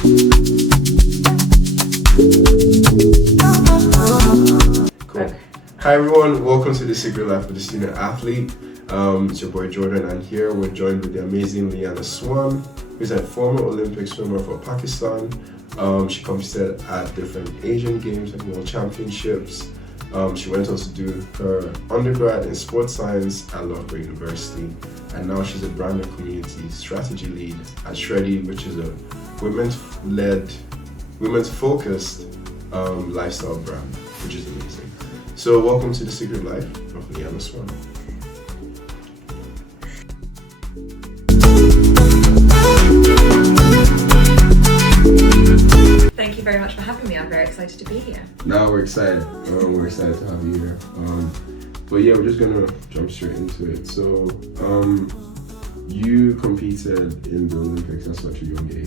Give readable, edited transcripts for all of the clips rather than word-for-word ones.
Cool. Hi everyone, welcome to The Secret Life of the Student Athlete. It's your boy Jordan, and here we're joined with the amazing Lianna Sawn, who's a former Olympic swimmer for Pakistan. She competed at different Asian Games and World Championships. She went on to do her undergrad in sports science at Loughborough University, and now she's a brand and community strategy lead at SHREDDY, which is a women's-focused lifestyle brand, which is amazing. So welcome to The Secret Life of Lianna Sawn. Thank you very much for having me. I'm very excited to be here. Now we're excited. We're excited to have you here. But yeah, we're just gonna jump straight into it. So, you competed in the Olympics at such a young age,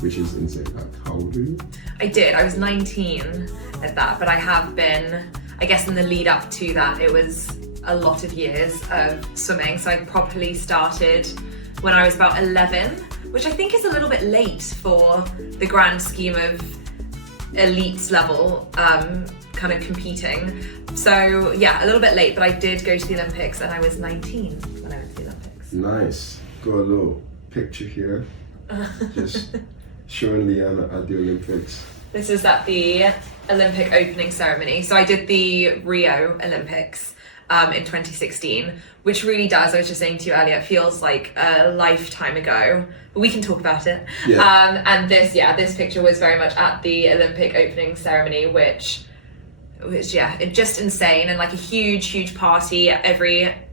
which is insane. How old were you? I did. I was 19 at that, but I have been, I guess in the lead up to that, it was a lot of years of swimming. So I properly started when I was about 11, which I think is a little bit late for the grand scheme of elite level kind of competing. So yeah, a little bit late, but I did go to the Olympics and I was 19 when I went to the Olympics. Nice. Got a little picture here, just showing Lianna at the Olympics. This is at the Olympic opening ceremony. So I did the Rio Olympics in 2016, which really does, I was just saying to you earlier, it feels like a lifetime ago, but we can talk about it. Yeah. And this picture was very much at the Olympic opening ceremony, which was, just insane, and like a huge party.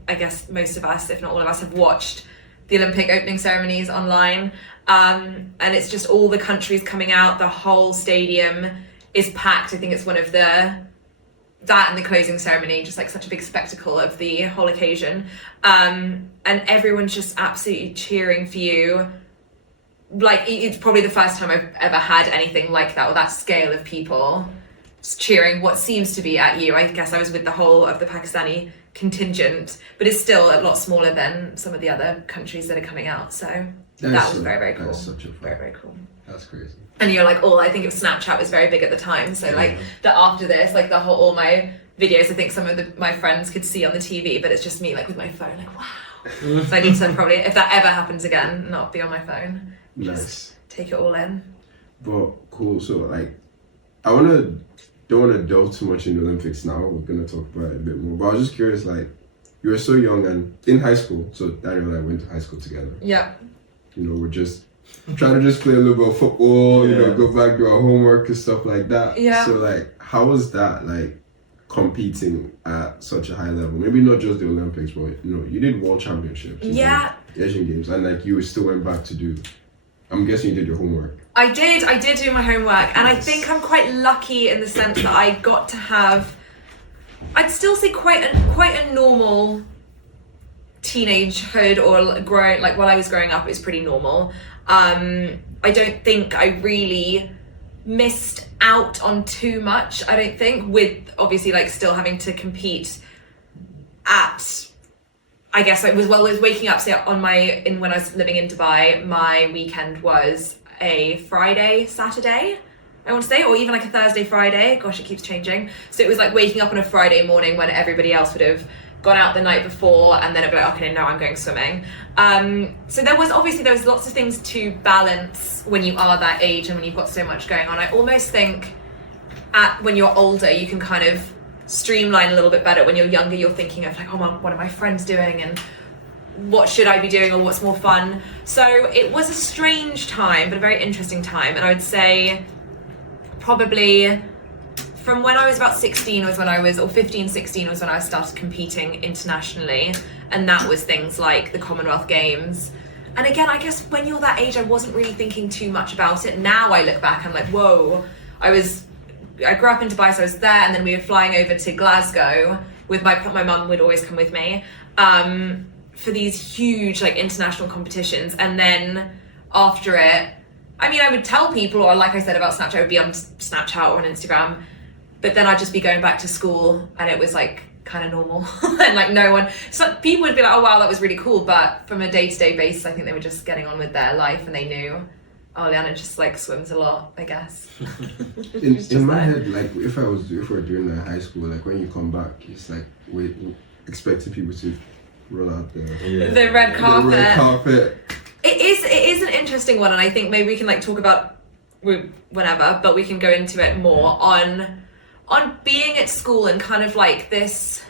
I guess most of us, if not all of us, have watched the Olympic opening ceremonies online. And it's just all the countries coming out, the whole stadium is packed. I think it's one of that and the closing ceremony, just like such a big spectacle of the whole occasion. And everyone's just absolutely cheering for you. Like, it's probably the first time I've ever had anything like that, or that scale of people just cheering what seems to be at you. I guess I was with the whole of the Pakistani contingent, but it's still a lot smaller than some of the other countries that are coming out. So that was very cool. That's such a fun. Very cool. That's crazy. And you're like, I think it was Snapchat was very big at the time. So like that after this, like all my videos, I think some of my friends could see on the TV, but it's just me like with my phone, like, wow. So I need to probably, if that ever happens again, not be on my phone. Nice. Just take it all in. But cool. So like, don't want to delve too much into the Olympics now. We're gonna talk about it a bit more. But I was just curious, like, you were so young and in high school. So Daniel and I went to high school together. Yeah. You know, we're just trying to just play a little bit of football, you know, go back, do our homework and stuff like that. Yeah. So like, how was that, like, competing at such a high level? Maybe not just the Olympics, but you know, you did World Championships. Yeah. Asian Games, and like you still went back to do, I'm guessing you did your homework. I did do my homework, and I think I'm quite lucky in the sense that I got to have, I'd still say quite a normal teenagehood, or growing, like while I was growing up, it was pretty normal. I don't think I really missed out on too much, I don't think, with obviously like still having to compete at, I guess I was waking up, say when I was living in Dubai, my weekend was a Friday, Saturday, I want to say, or even like a Thursday, Friday. Gosh, it keeps changing. So it was like waking up on a Friday morning when everybody else would have gone out the night before, and then I'd be like, okay, now I'm going swimming. So there was lots of things to balance when you are that age and when you've got so much going on. I almost think when you're older, you can kind of streamline a little bit better. When you're younger, you're thinking of like, oh, what are my friends doing, and what should I be doing, or what's more fun? So it was a strange time, but a very interesting time. And I would say probably from when I was about 16 was when I was, or 15, 16 was when I started competing internationally. And that was things like the Commonwealth Games. And again, I guess when you're that age, I wasn't really thinking too much about it. Now I look back and I'm like, whoa, I grew up in Dubai, so I was there, and then we were flying over to Glasgow with my mum would always come with me for these huge like international competitions. And then after it, I mean, I would tell people, or like I said about Snapchat, I would be on Snapchat or on Instagram, but then I'd just be going back to school, and it was like kind of normal. And like no one, so people would be like, oh wow, that was really cool, but from a day-to-day basis, I think they were just getting on with their life, and they knew oh, Lianna just like swims a lot, I guess. In my head, like if we're doing that high school, like when you come back, it's like we expecting people to roll out the red carpet. The red carpet. It is an interesting one, and I think maybe we can like talk about whenever, but we can go into it more on being at school and kind of like this.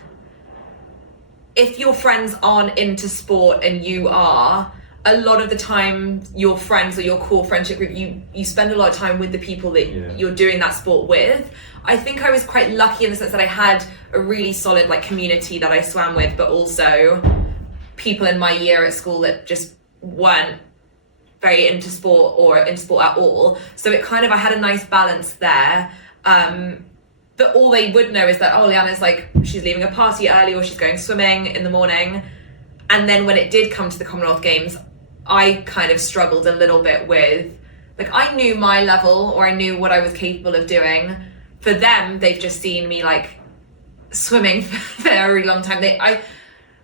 If your friends aren't into sport and you are, a lot of the time your friends or your core friendship group, you spend a lot of time with the people that you're doing that sport with. I think I was quite lucky in the sense that I had a really solid like community that I swam with, but also people in my year at school that just weren't very into sport or into sport at all. So it kind of, I had a nice balance there. But all they would know is that, oh, Lianna's like, she's leaving a party early or she's going swimming in the morning. And then when it did come to the Commonwealth Games, I kind of struggled a little bit with, like, I knew my level or I knew what I was capable of doing. For them, they've just seen me like swimming for a very long time.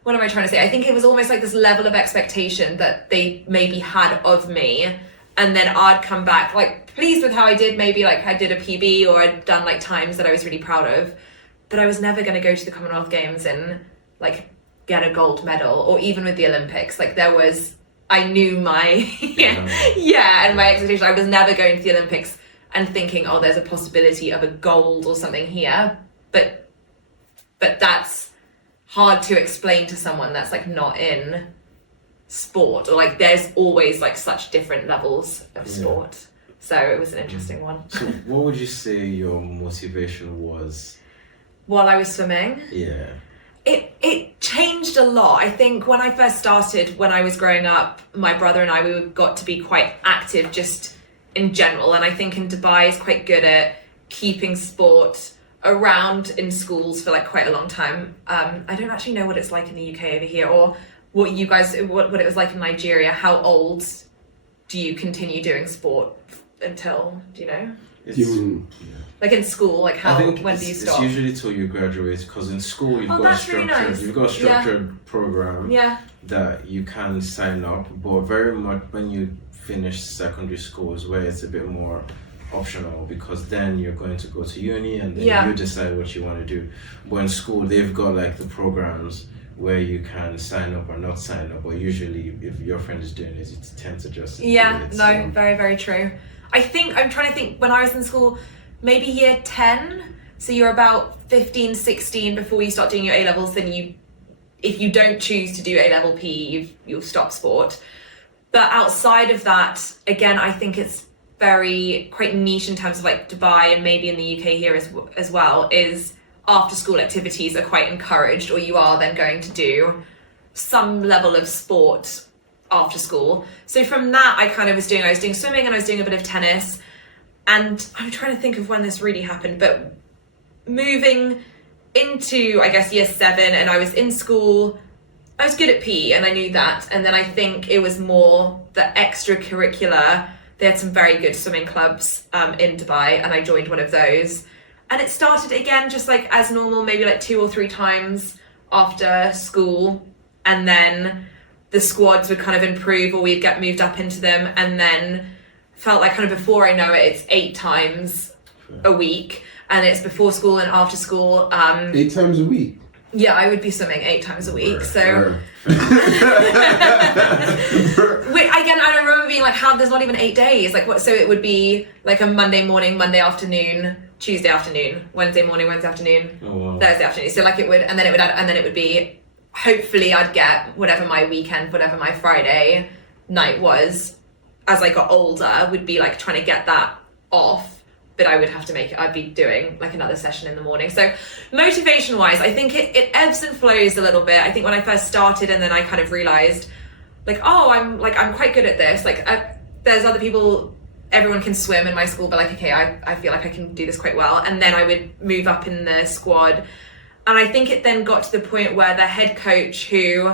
What am I trying to say? I think it was almost like this level of expectation that they maybe had of me. And then I'd come back like pleased with how I did. Maybe like I did a PB or I'd done like times that I was really proud of. But I was never going to go to the Commonwealth Games and like get a gold medal, or even with the Olympics. Like I knew my, and my expectation. I was never going to the Olympics and thinking, oh, there's a possibility of a gold or something here. But that's hard to explain to someone that's like not in sport, or like there's always like such different levels of sport. So it was an interesting one. So what would you say your motivation was while I was swimming? Yeah. It changed a lot. I think when I first started, when I was growing up, my brother and I, we got to be quite active just in general. And I think in Dubai is quite good at keeping sport around in schools for like quite a long time. I don't actually know what it's like in the UK over here, or what it was like in Nigeria. How old do you continue doing sport until, do you know? Like in school, like when do you stop? It's usually till you graduate, because in school you've got a structured program that you can sign up, but very much when you finish secondary school is where it's a bit more optional, because then you're going to go to uni and then you decide what you want to do. But in school they've got like the programs where you can sign up or not sign up, or usually if your friend is doing it, you tend to just very, very true. I think, I'm trying to think, when I was in school, maybe year 10, so you're about 15, 16 before you start doing your A-levels, then if you don't choose to do A-level PE, you'll stop sport. But outside of that, again, I think it's quite niche in terms of like Dubai, and maybe in the UK here as well, is after school activities are quite encouraged, or you are then going to do some level of sport after school. So from that, I was doing swimming and I was doing a bit of tennis. And I'm trying to think of when this really happened, but moving into, I guess, year 7, and I was in school, I was good at PE and I knew that. And then I think it was more the extracurricular. They had some very good swimming clubs in Dubai, and I joined one of those. And it started again, just like as normal, maybe like 2 or 3 times after school. And then the squads would kind of improve, or we'd get moved up into them. And then felt like kind of before I know it, it's 8 times a week. And it's before school and after school. 8 times a week? Yeah, I would be swimming 8 times a week. So again, I remember being like, how there's not even 8 days. Like what? So it would be like a Monday morning, Monday afternoon, Tuesday afternoon, Wednesday morning, Wednesday afternoon, Thursday afternoon. So like it would, and then it would be, hopefully I'd get whatever my weekend, whatever my Friday night was. As I got older, would be like trying to get that off, but I would have to I'd be doing like another session in the morning. So motivation wise, I think it ebbs and flows a little bit. I think when I first started, and then I kind of realized like, oh, I'm quite good at this. Like there's other people, everyone can swim in my school, but like, okay, I feel like I can do this quite well. And then I would move up in the squad. And I think it then got to the point where the head coach, who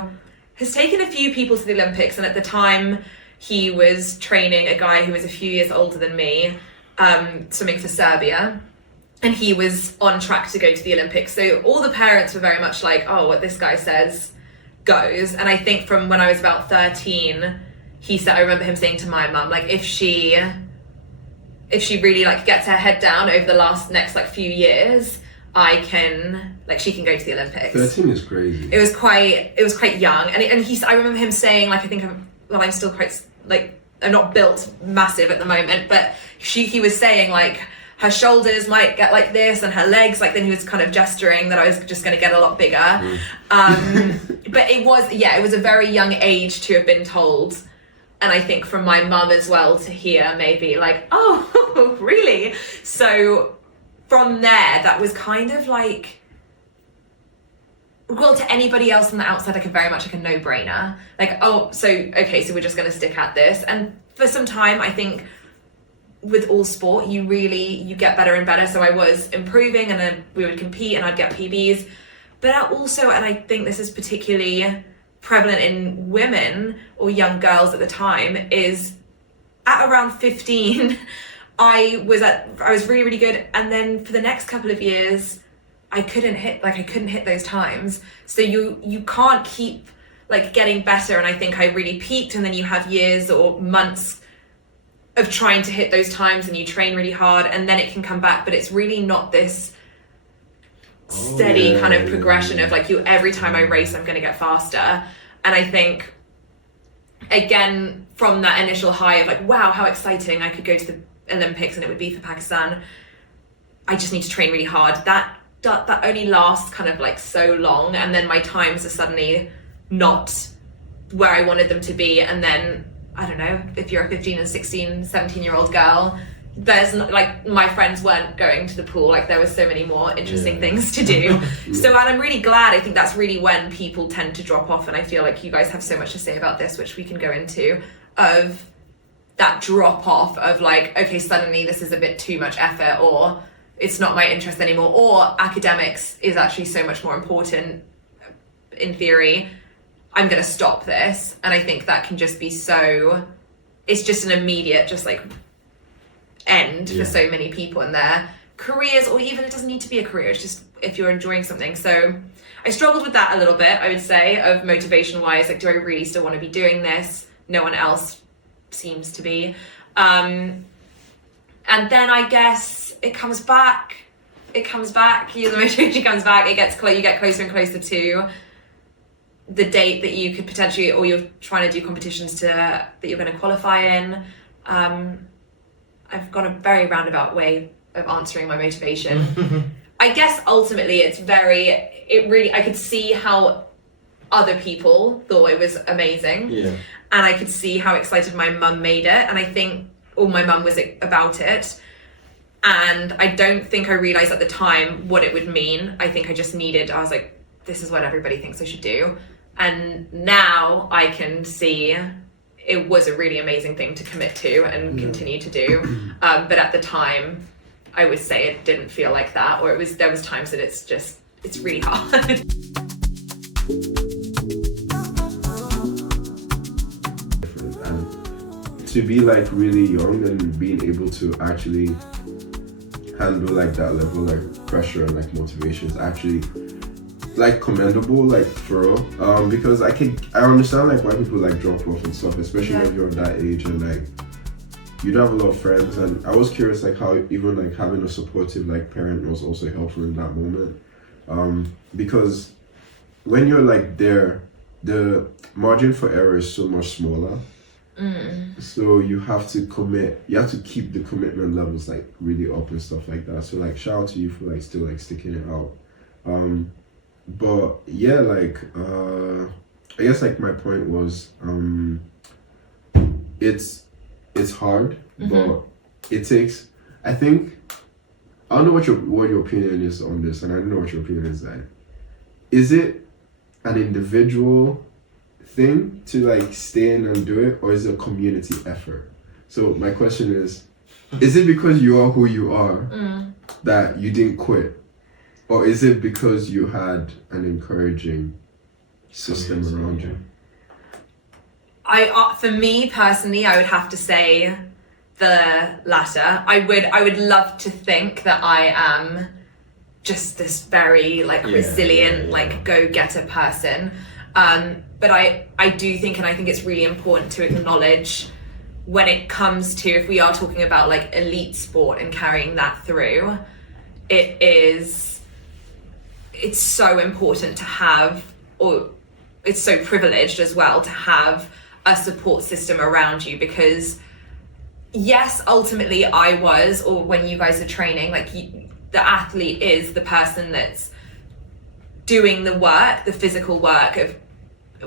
has taken a few people to the Olympics, and at the time he was training a guy who was a few years older than me, swimming for Serbia, and he was on track to go to the Olympics. So all the parents were very much like, oh, what this guy says goes. And I think from when I was about 13, he said, I remember him saying to my mum, like, if she really like gets her head down over the next like few years, she can go to the Olympics. 13 is crazy. It was quite young, and I remember him saying, like, I think I'm still quite, like, I'm not built massive at the moment, but he was saying, like, her shoulders might get like this and her legs, like, then he was kind of gesturing that I was just going to get a lot bigger. But it was a very young age to have been told. And I think from my mum as well to hear maybe like, oh, really? So from there, that was kind of like, well, to anybody else on the outside, like very much like a no-brainer. Like, oh, so we're just going to stick at this. And for some time, I think with all sport, you get better and better. So I was improving, and then we would compete and I'd get PBs. But also, and I think this is particularly prevalent in women or young girls at the time, is at around 15, I was really, really good. And then for the next couple of years, I couldn't hit those times. So you can't keep like getting better. And I think I really peaked, and then you have years or months of trying to hit those times, and you train really hard, and then it can come back. But it's really not this steady kind of progression of like, every time I race, I'm going to get faster. And I think, again, from that initial high of like, wow, how exciting, I could go to the Olympics and it would be for Pakistan, I just need to train really hard. That only lasts kind of like so long, and then my times are suddenly not where I wanted them to be. And then, I don't know, if you're a 15 and 16, 17-year-old girl, there's not, like, my friends weren't going to the pool, like there was so many more interesting things to do. So, and I'm really glad. I think that's really when people tend to drop off, and I feel like you guys have so much to say about this, which we can go into, of that drop off of like, okay, suddenly this is a bit too much effort, or it's not my interest anymore, or academics is actually so much more important in theory, I'm going to stop this. And I think that can just be it's just an immediate, just like end for so many people in their careers, or even it doesn't need to be a career, it's just if you're enjoying something. So I struggled with that a little bit, I would say, of motivation wise, like, do I really still want to be doing this? No one else seems to be. And then I guess it comes back, the motivation comes back, you get closer and closer to the date that you could potentially, or you're trying to do competitions that you're going to qualify in. I've got a very roundabout way of answering my motivation. I guess ultimately I could see how other people thought it was amazing. Yeah. And I could see how excited my mum made it. And I think, my mum was about it. And I don't think I realized at the time what it would mean. I think I was like, this is what everybody thinks I should do. And now I can see it was a really amazing thing to commit to and continue to do. But at the time, I would say it didn't feel like that, or there was times that it's really hard. And to be like really young and being able to actually handle like that level like pressure and like motivation is actually like commendable, like for real. Because I understand like why people like drop off and stuff, especially when you're that age and like you don't have a lot of friends. And I was curious like how even like having a supportive like parent was also helpful in that moment. Because when you're like there, the margin for error is so much smaller. So you have to keep the commitment levels like really up and stuff like that. So like shout out to you for like still like sticking it out. But yeah, like I guess like my point was it's hard, but it takes, I think, I don't know what your opinion is on this, and I don't know what your opinion is like. Is it an individual thing to like stay in and do it, or is it a community effort? So my question is it because you are who you are that you didn't quit? Or is it because you had an encouraging system around you? For me personally, I would have to say the latter. I would love to think that I am just this very like resilient, like go-getter person. But I do think, and I think it's really important to acknowledge when it comes to, if we are talking about like elite sport and carrying that through, it's so important to have, or it's so privileged as well to have a support system around you, because yes, ultimately I was, or when you guys are training, like the athlete is the person that's doing the work, the physical work of,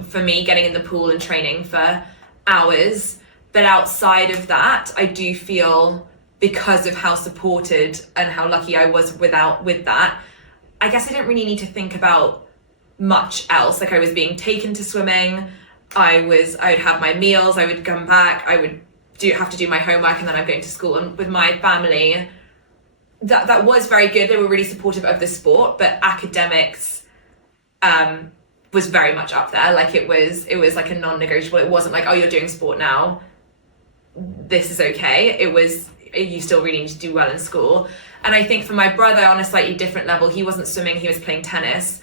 for me, getting in the pool and training for hours. But outside of that, I do feel, because of how supported and how lucky I was with that, I guess I didn't really need to think about much else. Like, I was being taken to swimming, I would have my meals, I would come back, I would have to do my homework, and then I'm going to school. And with my family, that was very good. They were really supportive of the sport, but academics was very much up there. Like, it was like a non-negotiable. It wasn't like, oh, you're doing sport now, this is okay. It was, you still really need to do well in school. And I think for my brother, on a slightly different level, he wasn't swimming, he was playing tennis.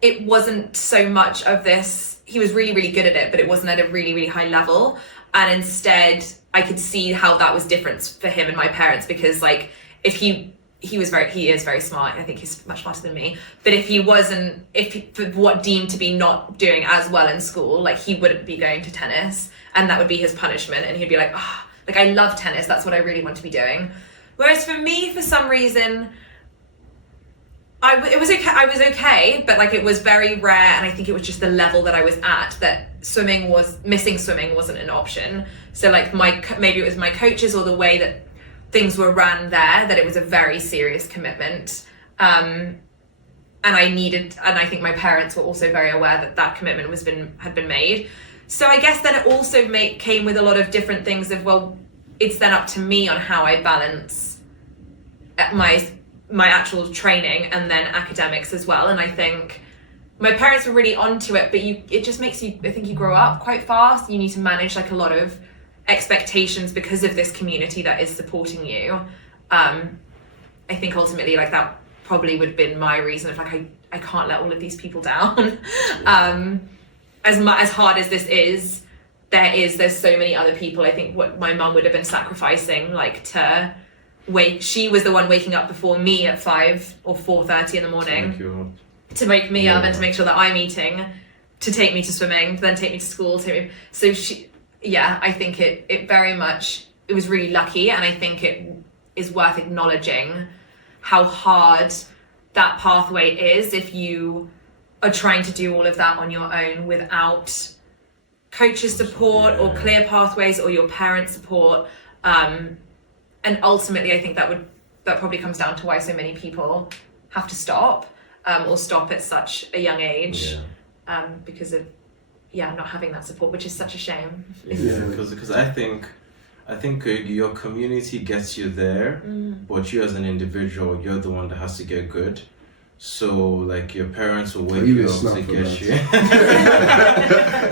It wasn't so much of this, he was really, really good at it, but it wasn't at a really, really high level. And instead, I could see how that was different for him and my parents, because like, if he is very smart, I think he's much smarter than me, but if he wasn't, for what deemed to be not doing as well in school, like, he wouldn't be going to tennis, and that would be his punishment, and he'd be like, oh, like, I love tennis, that's what I really want to be doing. Whereas for me, for some reason, it was okay. I was okay, but like, it was very rare, and I think it was just the level that I was at, that missing swimming wasn't an option. So like, maybe it was my coaches or the way that things were ran there, that it was a very serious commitment. And I think my parents were also very aware that commitment had been made. So I guess then it also came with a lot of different things of, well, it's then up to me on how I balance my actual training and then academics as well. And I think my parents were really onto it, but it just makes you, I think you grow up quite fast. You need to manage like a lot of expectations because of this community that is supporting you. I think ultimately, like, that probably would have been my reason of like, I can't let all of these people down. As hard as this is, there's so many other people. I think what my mum would have been sacrificing, like, to wake. She was the one waking up before me at 5 or 4:30 in the morning to wake me up and to make sure that I'm eating, to take me to swimming, to then take me to school. So she, I think it very much, it was really lucky, and I think it is worth acknowledging how hard that pathway is if you are trying to do all of that on your own without coaches support or clear pathways or your parents support. And ultimately, I think that probably comes down to why so many people have to stop or stop at such a young age, because of not having that support, which is such a shame. Because I think your community gets you there, but you as an individual, you're the one that has to get good. So like, your parents will wake you up to get you.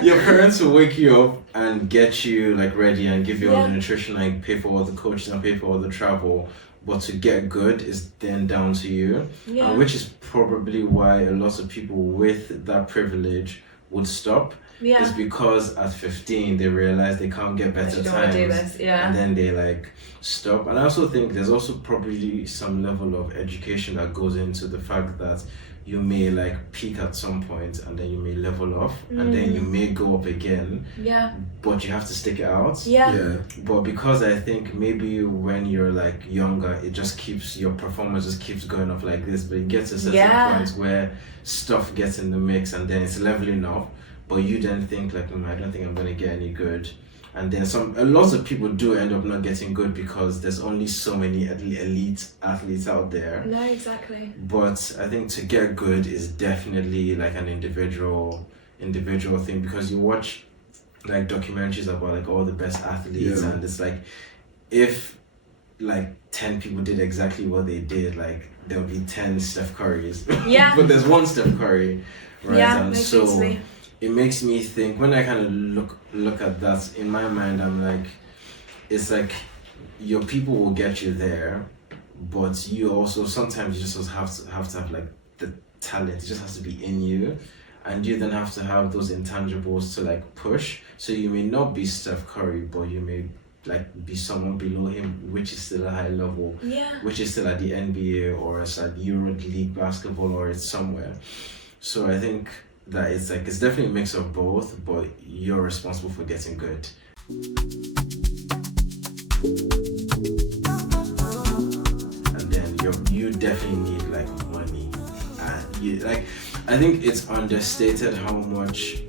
Your parents will wake you up and get you like ready and give you all the nutrition, like pay for all the coaching and pay for all the travel. But to get good is then down to you, which is probably why a lot of people with that privilege would stop. Is because at 15 they realize they can't get better times, and then they like stop. And I also think there's also probably some level of education that goes into the fact that you may like peak at some point, and then you may level off, and then you may go up again. But you have to stick it out. But because I think maybe when you're like younger, it just keeps, your performance just keeps going up like this. But it gets to a certain point where stuff gets in the mix, and then it's leveling off. But you then think like, I don't think I'm gonna get any good. And then a lot of people do end up not getting good because there's only so many elite athletes out there. No, exactly. But I think to get good is definitely like an individual thing, because you watch like documentaries about like all the best athletes, and it's like, if like 10 people did exactly what they did, like there'll be 10 Steph Currys. But there's one Steph Curry, right? And so it makes me think, when I kind of look at that, in my mind, I'm like, it's like your people will get you there, but you also, sometimes you just have to have like the talent. It just has to be in you. and you then have to have those intangibles to like push. So you may not be Steph Curry, but you may like be someone below him, which is still a high level, which is still at the NBA, or it's at Euro League basketball, or it's somewhere. So I think that it's definitely a mix of both, but you're responsible for getting good. And then you definitely need like money, and I think it's understated how much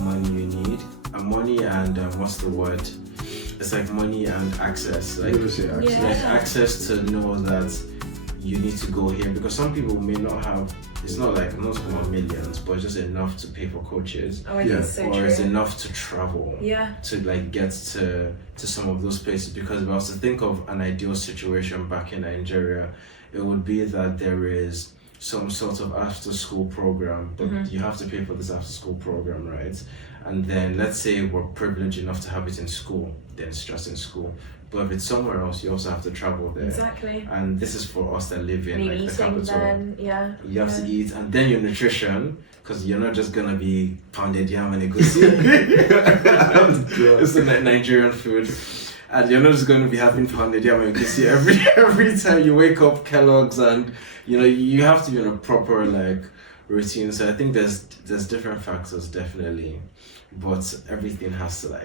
money you need, and money and what's the word? It's like money and access, like access to know that you need to go here, because some people may not have. It's not like not millions, but just enough to pay for coaches. Oh, I think it's so or true. it's enough to travel. Yeah. To like get to some of those places, because if I was to think of an ideal situation back in Nigeria, it would be that there is some sort of after school program, but you have to pay for this after school program, right? And then let's say we're privileged enough to have it in school, then it's just in school. But if it's somewhere else, you also have to travel there. Exactly. And this is for us that live in like the capital. Then, you have to eat, and then your nutrition, because you're not just gonna be pounded yam and egusi. It's the Nigerian food. And you're not just going to be having pounded yam and egusi every time you wake up, Kellogg's, and you have to be in a proper like routine. So I think there's different factors definitely, but everything has to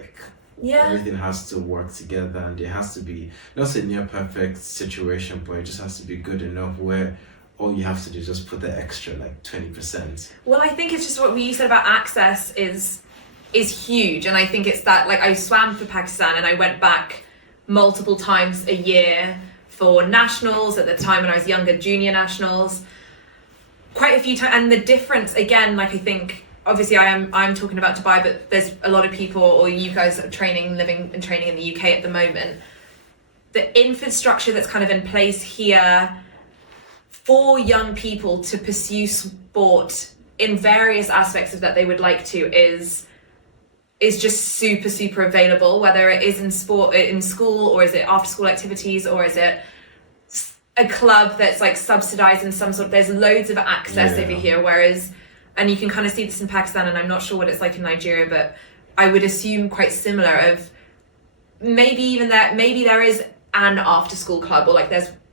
everything has to work together, and it has to be not a near perfect situation, but it just has to be good enough where all you have to do is just put the extra 20%. Well, I think it's just what you said about access is huge, and I think it's that I swam for Pakistan and I went back multiple times a year for nationals at the time when I was younger, junior nationals, quite a few times. And the difference again, I think obviously I'm talking about Dubai, but there's a lot of people, or you guys are living and training in the UK at the moment. The infrastructure that's kind of in place here for young people to pursue sport in various aspects of that they would like to is just super available, whether it is in school, or is it after school activities, or is it a club that's subsidized in some sort. There's loads of access over here, whereas, and you can kind of see this in Pakistan, and I'm not sure what it's like in Nigeria, but I would assume quite similar, of maybe there is an after school club, or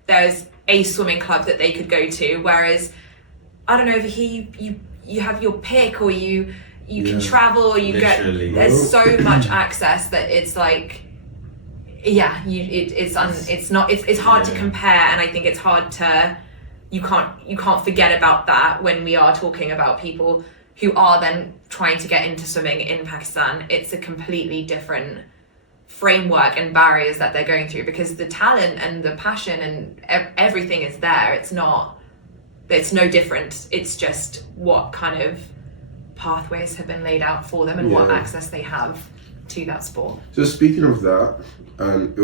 there's a swimming club that they could go to, whereas I don't know, over here you have your pick, or you can travel, or you literally there's so much access that it's it's hard to compare, and I think it's hard to you can't forget about that when we are talking about people who are then trying to get into swimming in Pakistan. It's a completely different framework and barriers that they're going through, because the talent and the passion and everything is there. It's no different. It's just what kind of pathways have been laid out for them and what access they have to that sport. So speaking of that, and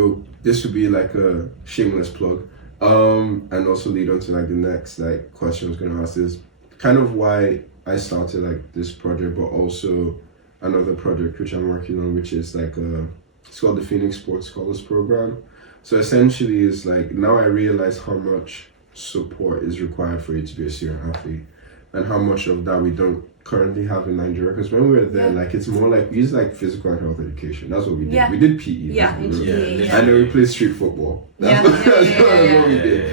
this would be like a shameless plug, and also lead on to the next question I was going to ask, is kind of why I started this project, but also another project which I'm working on, which is it's called the Phoenix Sports Scholars Program. So essentially it's now I realize how much support is required for you to be a student athlete, and how much of that we don't currently have in Nigeria. Because when we were there, it's more we use health and health education. That's what we did. We did PE. And then we played street football. That's what we did.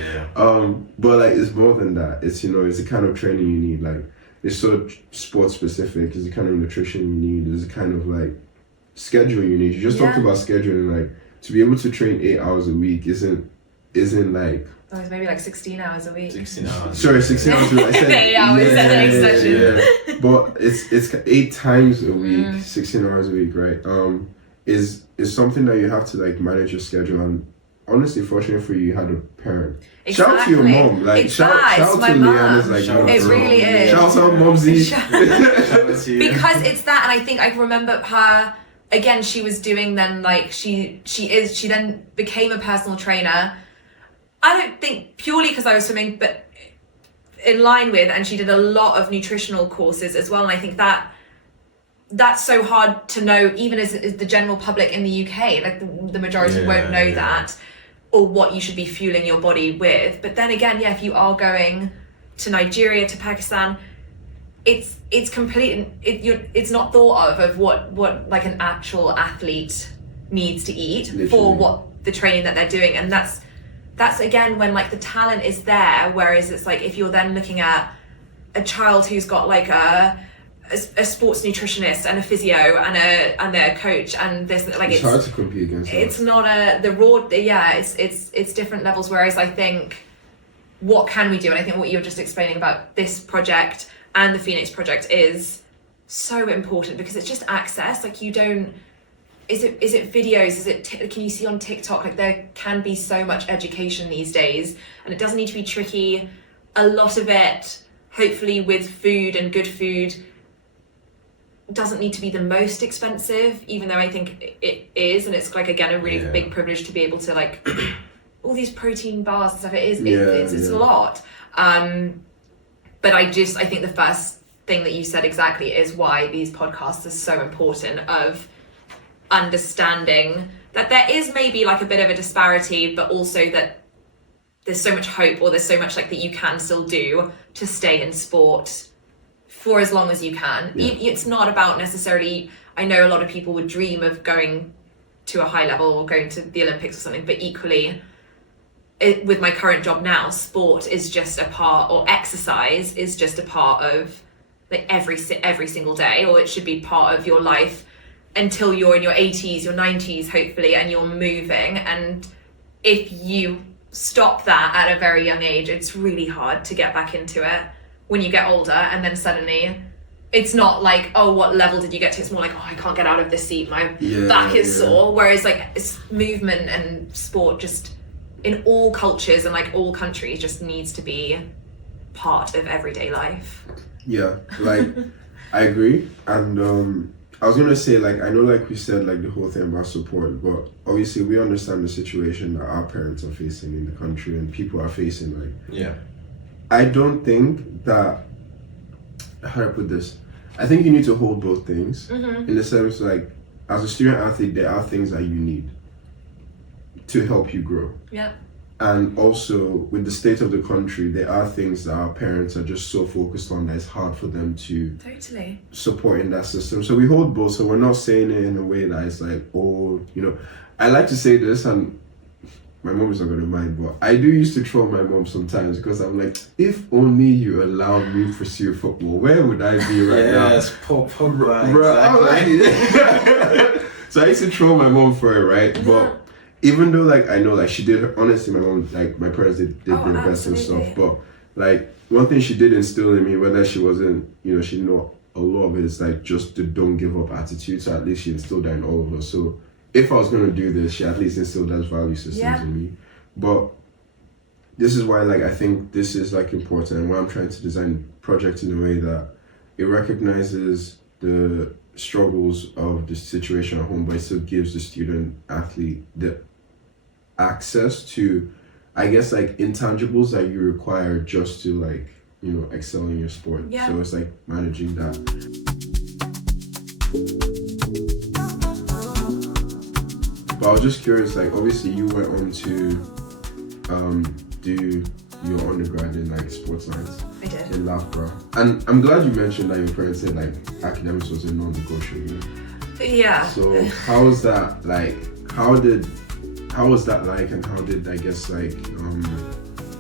But it's more than that. It's it's the kind of training you need. It's so sport specific. It's the kind of nutrition you need. It's the kind of schedule you need. You just talked about scheduling. To be able to train 8 hours a week isn't Oh, it's maybe 16 hours a week. 16 hours. Sorry, 16 hours a week. I said 8 hours at the next session. But it's 8 times a week, 16 hours a week, right? Is something that you have to manage your schedule. And honestly, fortunately for you had a parent. Exactly. Shout out to your mom. Shout out to Lianna's it really is. Shout out Momsy. Because it's that, and I think I remember her. Again, she was doing then she then became a personal trainer. I don't think purely because I was swimming, but in line with, and she did a lot of nutritional courses as well. And I think that's so hard to know, even as the general public in the UK, the majority won't know that, or what you should be fueling your body with. But then again, if you are going to Nigeria, to Pakistan, it's complete. It's not thought of what like an actual athlete needs to eat Literally. For what the training that they're doing, and that's again when like the talent is there. Whereas it's like if you're then looking at a child who's got like a sports nutritionist and a physio and a coach and this like it's hard to compete against. It's not it's different levels. Whereas I think what can we do, and I think what you're just explaining about this project and the Phoenix project is so important because it's just access. Like you don't. Is it videos? Is it can you see on TikTok? Like there can be so much education these days, and it doesn't need to be tricky. A lot of it, hopefully, with food and good food, doesn't need to be the most expensive, even though I think it is, and it's like again a really big privilege to be able to like all these protein bars and stuff. It's a lot. But I think the first thing that you said exactly is why these podcasts are so important of understanding that there is maybe like a bit of a disparity, but also that there's so much hope, or there's so much like that you can still do to stay in sport for as long as you can. It's not about necessarily, I know a lot of people would dream of going to a high level or going to the Olympics or something, but equally with my current job now, sport is just a part, or exercise is just a part of like every single day, or it should be part of your life until you're in your 80s, your 90s, hopefully, and you're moving. And if you stop that at a very young age, it's really hard to get back into it when you get older. And then suddenly it's not like, oh, what level did you get to? It's more like, oh, I can't get out of this seat, my back is sore. Whereas like it's movement and sport just in all cultures and like all countries just needs to be part of everyday life. Yeah, like I agree. And I was gonna say, like, I know, like we said, like the whole thing about support, but obviously we understand the situation that our parents are facing in the country and people are facing. Like, I don't think that, how do I put this? I think you need to hold both things in the sense, like, as a student athlete, there are things that you need to help you grow. Yeah. And also, with the state of the country, there are things that our parents are just so focused on that it's hard for them to support in that system. So we hold both. So we're not saying it in a way that it's like, oh, you know, I like to say this, and my mom is not going to mind, but I do used to troll my mom sometimes because I'm like, if only you allowed me to pursue football, where would I be right now? Yes, Pogba, exactly. So I used to troll my mom for it, right? But even though, like, I know, like, she did, honestly, my mom, like, my parents did their best and stuff, but, like, one thing she did instill in me, whether she wasn't, you know, she knew a lot of it is, like, just the don't give up attitude, so at least she instilled that in all of us. So if I was going to do this, she at least instilled those value systems in me. But this is why, like, I think this is, like, important, and why I'm trying to design projects in a way that it recognizes the struggles of the situation at home, but it still gives the student athlete the access to, I guess, like, intangibles that you require just to, like, you know, excel in your sport. So it's like managing that. But I was just curious, like, obviously you went on to do your undergrad in, like, sports science. I did. In Loughborough. And I'm glad you mentioned that your parents said, like, academics was a non-negotiable, you know? Yeah. So how was that, like, how was that like, and how did, I guess, like,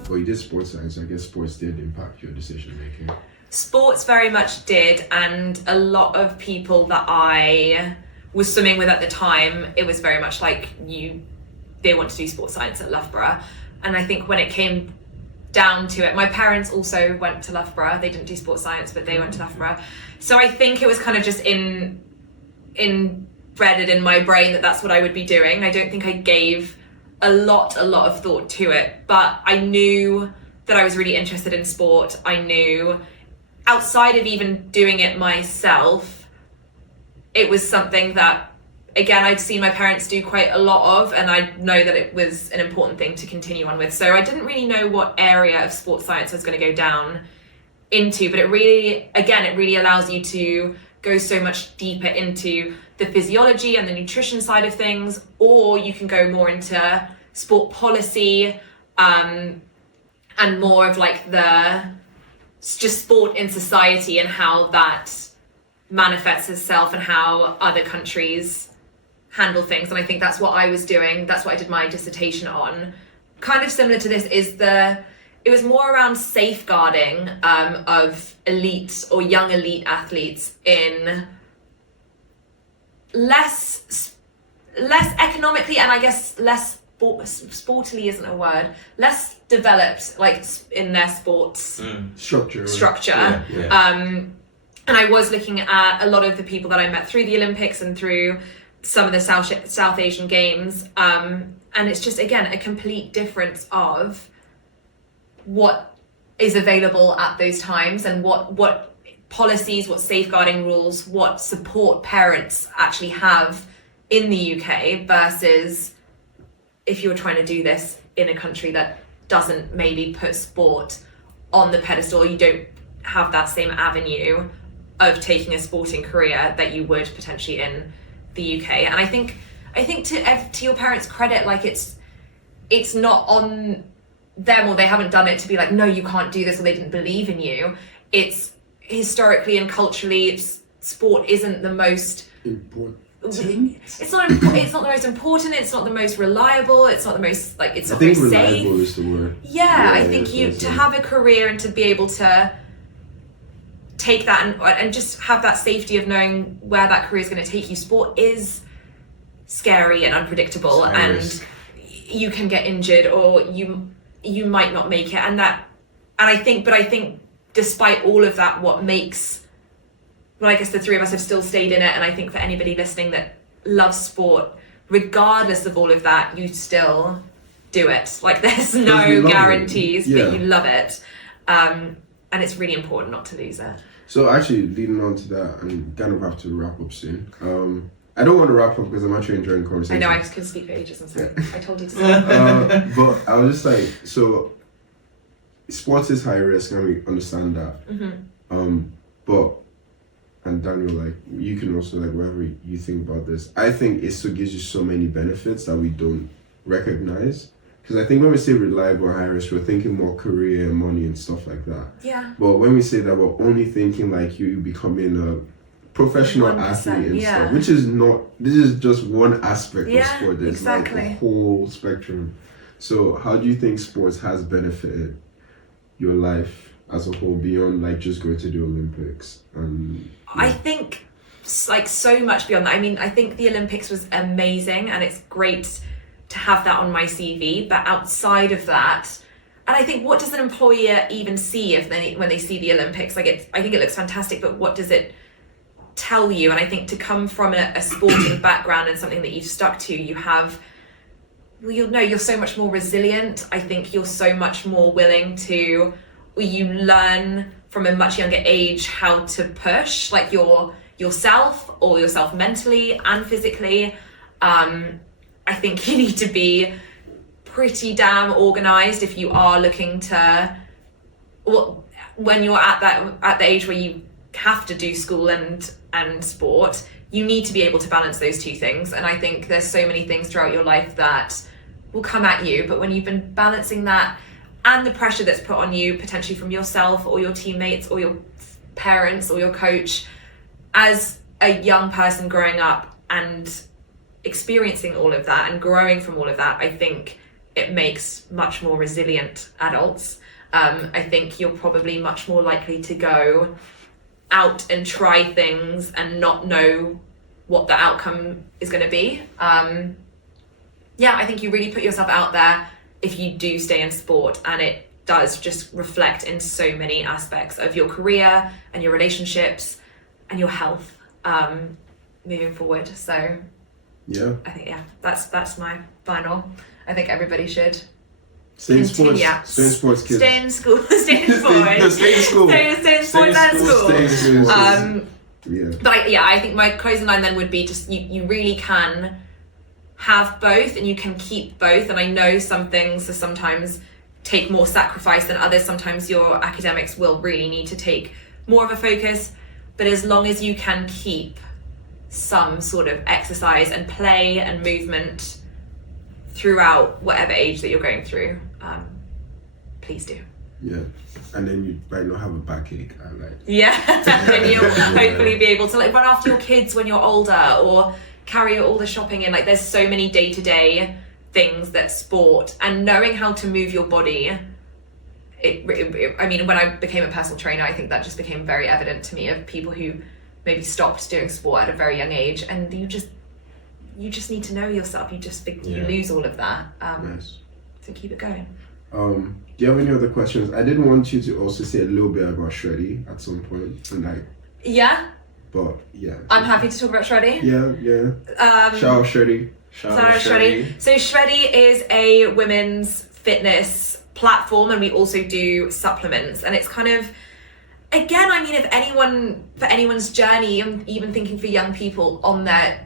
well, you did sports science, so I guess sports did impact your decision making. Sports very much did, and a lot of people that I was swimming with at the time, it was very much like they want to do sports science at Loughborough. And I think when it came down to it, my parents also went to Loughborough. They didn't do sports science, but they went to Loughborough. So I think it was kind of just embedded in my brain that that's what I would be doing. I don't think I gave a lot of thought to it, but I knew that I was really interested in sport. I knew outside of even doing it myself, it was something that, again, I'd seen my parents do quite a lot of, and I know that it was an important thing to continue on with. So I didn't really know what area of sports science I was going to go down into, but it really allows you to go so much deeper into the physiology and the nutrition side of things, or you can go more into sport policy, and more of like the just sport in society and how that manifests itself and how other countries handle things. And I think that's what I was doing. That's what I did my dissertation on. Kind of similar to this is it was more around safeguarding of elite or young elite athletes in less economically, and I guess less sportily isn't a word, less developed, like in their sports structure. And I was looking at a lot of the people that I met through the Olympics and through some of the South Asian games, and it's just, again, a complete difference of what is available at those times and what policies, what safeguarding rules, what support parents actually have in the UK versus if you're trying to do this in a country that doesn't maybe put sport on the pedestal. You don't have that same avenue of taking a sporting career that you would potentially in the UK. And I think to your parents' credit, like it's not on them, or they haven't done it to be like, no, you can't do this, or they didn't believe in you. It's historically and culturally, sport isn't the most important. It's not the most important. It's not the most reliable. It's not the most it's not very safe. I think reliable is the word. Yeah, I think to have a career and to be able to take that and just have that safety of knowing where that career is going to take you. Sport is scary and unpredictable, and you can get injured or you might not make it. And I think despite all of that, what makes, well, I guess the three of us have still stayed in it, and I think for anybody listening that loves sport, regardless of all of that, you still do it. Like, there's no guarantees, but you love it. And it's really important not to lose it. So actually, leading on to that, I'm kind of have to wrap up soon. I don't want to wrap up because I'm actually enjoying the conversation. I know, I could speak for ages, I'm sorry. I told you to stop. But I was just like, so sports is high risk, and we understand that. Mm-hmm. But, and Daniel, like, you can also, like, whatever you think about this, I think it still gives you so many benefits that we don't recognize. Because I think when we say reliable high risk, we're thinking more career and money and stuff like that. Yeah. But when we say that, we're only thinking like you becoming a professional athlete and stuff, which is not, this is just one aspect of sport. There's like a whole spectrum. So how do you think sports has benefited your life as a whole beyond like just going to the Olympics? I think like so much beyond that. I mean, I think the Olympics was amazing, and it's great to have that on my CV, but outside of that, and I think, what does an employer even see when they see the Olympics? Like, I think it looks fantastic, but what does it tell you? And I think to come from a sporting background and something that you've stuck to, you have, well, you'll know you're so much more resilient. I think you're so much more willing to, you learn from a much younger age how to push like yourself mentally and physically. I think you need to be pretty damn organized if you are looking to, well, when you're at the age where you have to do school and sport, you need to be able to balance those two things. And I think there's so many things throughout your life that will come at you, but when you've been balancing that and the pressure that's put on you potentially from yourself or your teammates or your parents or your coach, as a young person growing up and experiencing all of that and growing from all of that, I think it makes much more resilient adults. I think you're probably much more likely to go out and try things and not know what the outcome is going to be. I think you really put yourself out there if you do stay in sport, and it does just reflect in so many aspects of your career and your relationships and your health moving forward. So I think that's my final. I think everybody should stay in sports. Stay in sports, kids. Stay in school. Stay in sports. Stay in school. Stay in sports and school. But I think my closing line then would be just you really can have both, and you can keep both. And I know some things sometimes take more sacrifice than others. Sometimes your academics will really need to take more of a focus, but as long as you can keep some sort of exercise and play and movement throughout whatever age that you're going through, please do. Yeah, and then you might not have a backache and like. Yeah, and you'll hopefully be able to like run after your kids when you're older, or carry all the shopping in. Like, there's so many day-to-day things that sport and knowing how to move your body. I mean, when I became a personal trainer, I think that just became very evident to me of people who maybe stopped doing sport at a very young age, and you just need to know yourself. You lose all of that. Nice. So keep it going. Do you have any other questions? I did want you to also say a little bit about SHREDDY at some point, and like. Yeah. But yeah. I'm happy to talk about SHREDDY. Yeah. Shout out SHREDDY. Shout out SHREDDY. So SHREDDY is a women's fitness platform, and we also do supplements, and it's kind of, again, I mean, for anyone's journey, I'm even thinking for young people on their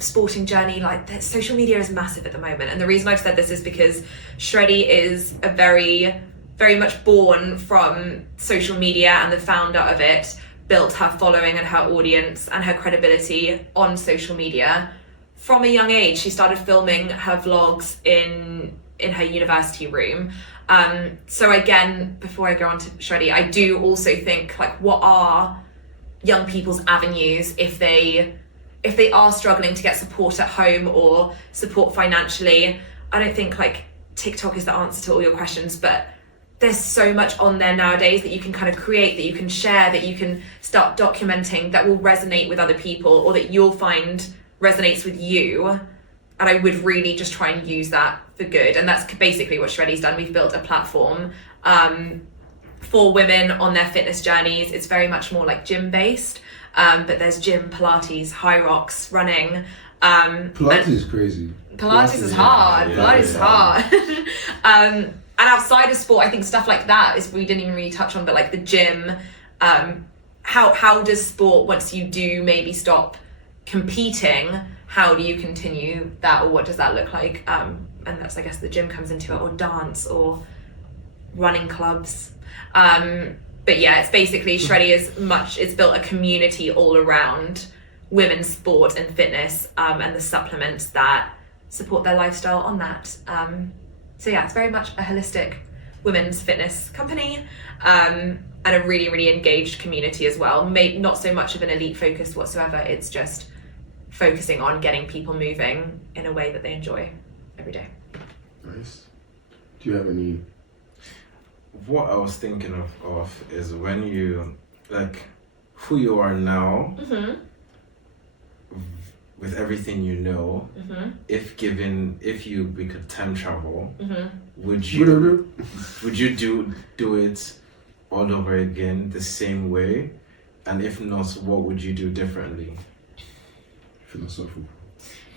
sporting journey, like, social media is massive at the moment. And the reason I've said this is because SHREDDY is a very, very much born from social media, and the founder of it built her following and her audience and her credibility on social media from a young age. She started filming her vlogs in her university room. So again, before I go on to SHREDDY, I do also think, like, what are young people's avenues if they are struggling to get support at home or support financially? I don't think like TikTok is the answer to all your questions, but there's so much on there nowadays that you can kind of create, that you can share, that you can start documenting, that will resonate with other people, or that you'll find resonates with you. And I would really just try and use that for good. And that's basically what SHREDDY's done. We've built a platform for women on their fitness journeys. It's very much more like gym based, but there's gym, Pilates, high rocks, running. Pilates is crazy. Pilates is hard. Pilates is hard. And outside of sport, I think stuff like that is, we didn't even really touch on, but like the gym, how does sport, once you do maybe stop competing, how do you continue that, or what does that look like? And that's, I guess, the gym comes into it, or dance, or running clubs. But yeah, it's basically SHREDDY it's built a community all around women's sport and fitness, and the supplements that support their lifestyle on that. So yeah, it's very much a holistic women's fitness company, and a really, really engaged community as well. Not so much of an elite focus whatsoever. It's just focusing on getting people moving in a way that they enjoy every day. Nice. Do you have any? What I was thinking of is when you, like, who you are now, with everything you know, if you could time travel, would you do it all over again the same way? And if not, what would you do differently? Philosophical.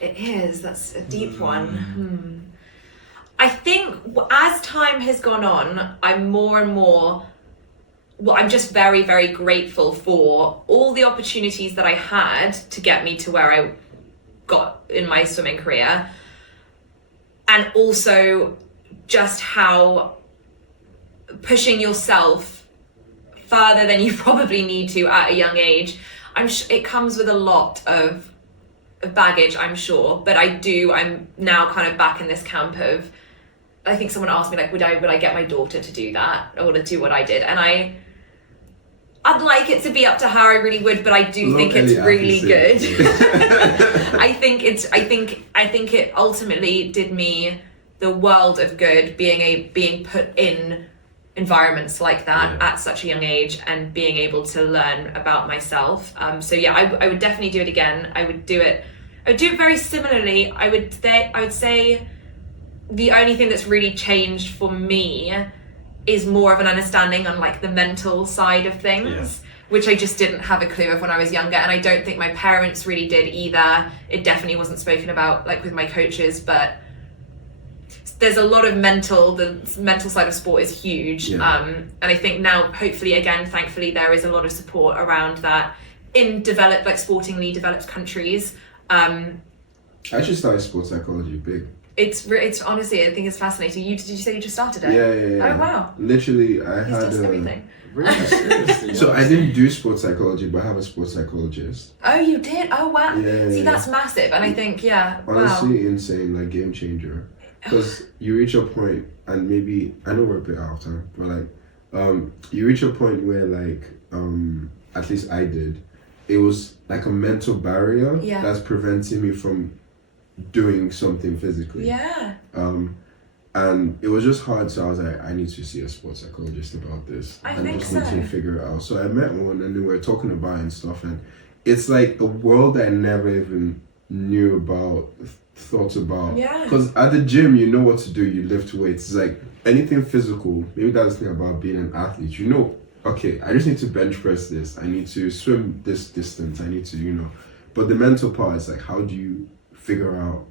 It is. That's a deep one. I think as time has gone on, I'm more and more, I'm just very, very grateful for all the opportunities that I had to get me to where I got in my swimming career, and also just how pushing yourself further than you probably need to at a young age, it comes with a lot of baggage, I'm sure, but I'm now kind of back in this camp of, I think someone asked me, like, would I get my daughter to do that, or to do what I did, and I'd like it to be up to her, I really would, but I do think it's really good. I think it ultimately did me the world of good, being put in environments like that at such a young age, and being able to learn about myself. So yeah, I would definitely do it again. I would do it very similarly. I would say the only thing that's really changed for me is more of an understanding on, like, the mental side of things, which I just didn't have a clue of when I was younger, and I don't think my parents really did either. It definitely wasn't spoken about, like, with my coaches, but there's a lot of the mental side of sport is huge. And I think now, hopefully, again, thankfully, there is a lot of support around that in developed, like, sportingly developed countries. I actually started sports psychology big. It's honestly, I think it's fascinating. Did you say you just started it? Yeah. Oh wow. Literally, He's done everything. Really? Seriously? So I didn't do sports psychology, but I have a sports psychologist. Oh, you did? Oh wow. Yeah. See, that's massive, and I think, honestly, insane, like, game changer. because you reach a point, and maybe I know we're a bit out of time, but like you reach a point where like at least I did, it was like a mental barrier that's preventing me from doing something physically. And it was just hard, so I was like, I need to see a sports psychologist about this. I need to figure it out. So I met one, and we were talking about it and stuff, and it's like a world I never even knew about, thought about. Because at the gym, you know what to do, you lift weights. It's like anything physical, maybe that's the thing about being an athlete. You know, okay, I just need to bench press this, I need to swim this distance, I need to, you know. But the mental part is like, how do you figure out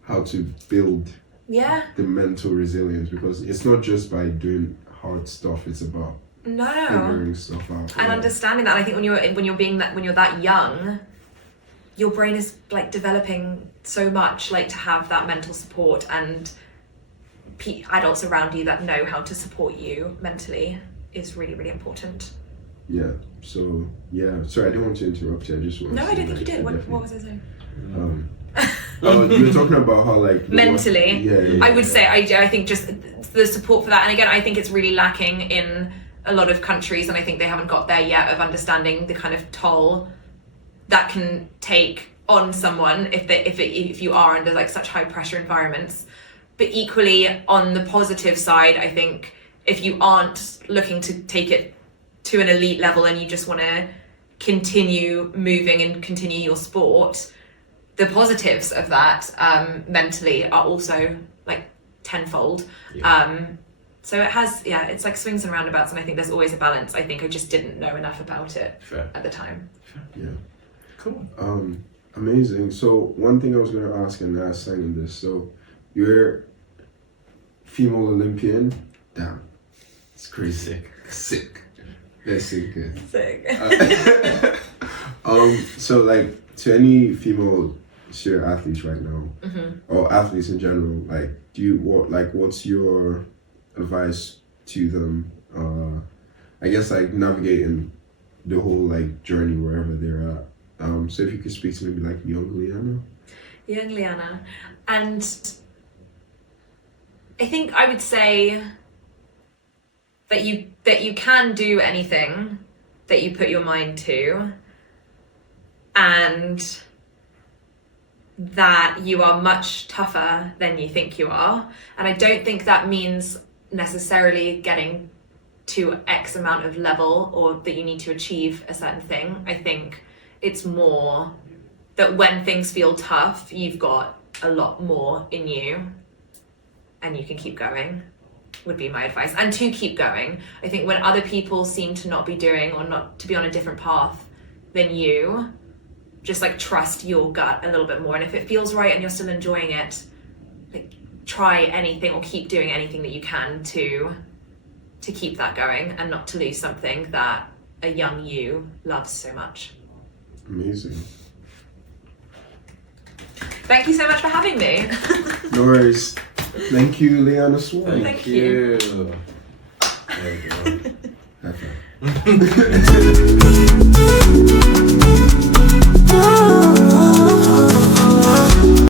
how to build the mental resilience, because it's not just by doing hard stuff, it's about figuring stuff out and understanding that. I think when you're that young, your brain is like developing so much, like to have that mental support and adults around you that know how to support you mentally is really, really important. So sorry, I didn't want to interrupt you. I just wanted I don't think you did. What was I saying? You were talking about how like mentally, I would say I think just the support for that, and again I think it's really lacking in a lot of countries, and I think they haven't got there yet of understanding the kind of toll that can take on someone if you are under like such high pressure environments. But equally on the positive side, I think if you aren't looking to take it to an elite level and you just want to continue moving and continue your sport, the positives of that mentally are also like tenfold. So it has, it's like swings and roundabouts, and I think there's always a balance. I think I just didn't know enough about it at the time. Cool. Amazing. So one thing I was going to ask, and I sang in this, so you're female Olympian. Damn, it's crazy. Sick. That's sick. So like to any female athletes right now, or athletes in general, like what's your advice to them? I guess like navigating the whole like journey wherever they're at. So if you could speak to maybe like young Lianna, and I think I would say that you can do anything that you put your mind to, and that you are much tougher than you think you are. And I don't think that means necessarily getting to X amount of level or that you need to achieve a certain thing. I think it's more that when things feel tough, you've got a lot more in you and you can keep going, would be my advice. And to keep going. I think when other people seem to not be doing or not to be on a different path than you, just like trust your gut a little bit more. And if it feels right and you're still enjoying it, like try anything or keep doing anything that you can to keep that going and not to lose something that a young you loves so much. Amazing. Thank you so much for having me. No worries. Thank you, Lianna Sawn. Thank you. There you go. High five.